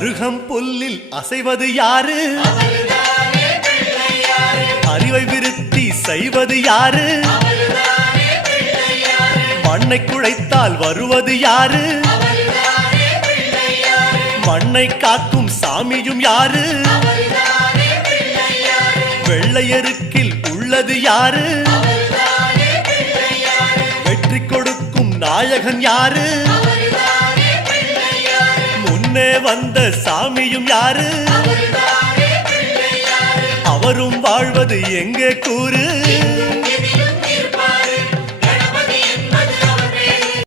அருகம் புல்லில் அசைவது யாரு? அறிவை விருத்தி செய்வது யாரு? மண்ணை குழைத்தால் வருவது யாரு? மண்ணை காக்கும் சாமியும் யாரு? வெள்ளையருக்கில் உள்ளது யாரு? வெற்றி கொடுக்கும் நாயகன் யாரு? முன்னே வந்த சாமியும் யாரு? அவரும் வாழ்வது எங்கே கூறு?